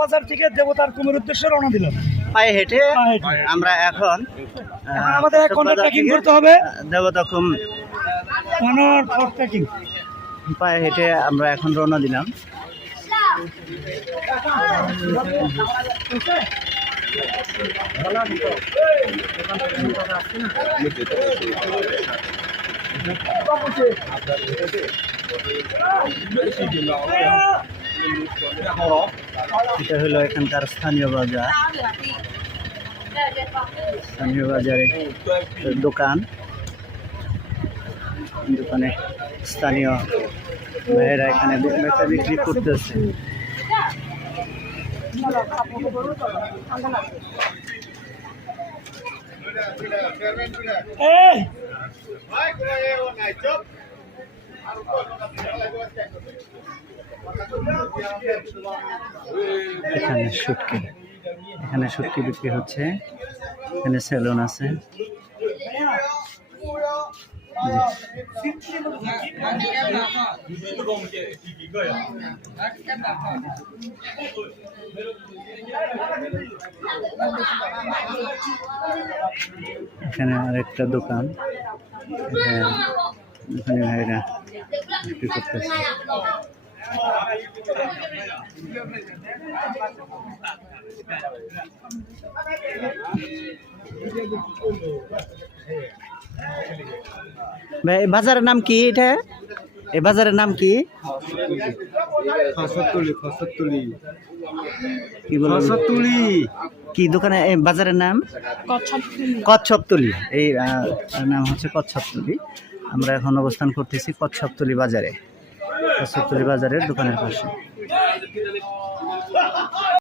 বাজার থেকে দেবতার কুমের উদ্দেশ্যে রওনা দিলাম পায়ে হেঁটে আমরা এখন আমাদের 1 ঘন্টা ট্রেকিং করতে হবে দেবতা কুম 1 hour for trekking। পায়ে হেঁটে আমরা এখন রওনা দিলাম। এটা হলো এখানকার স্থানীয় বাজার, স্থানীয় বাজারে দোকান, দোকানে স্থানীয় ভাইয়েরা এখানে বেচা বিক্রি করতেছে। এখানে শুটকি বিক্রি হচ্ছে, এখানে সেলুন আছে। এখানে আরেকটা দোকান, এখানে ভাইরা বিক্রি করতেছে। ভাই বাজারের নাম কি? এটা এই বাজারের নাম কি? কি দোকানে বাজারের নাম? কচ্ছপতলি। এই নাম হচ্ছে কচ্ছপতলি। আমরা এখন অবস্থান করতেছি কচ্ছপতলি বাজারে, কচ্ছপতলি বাজারের দোকানের পাশে।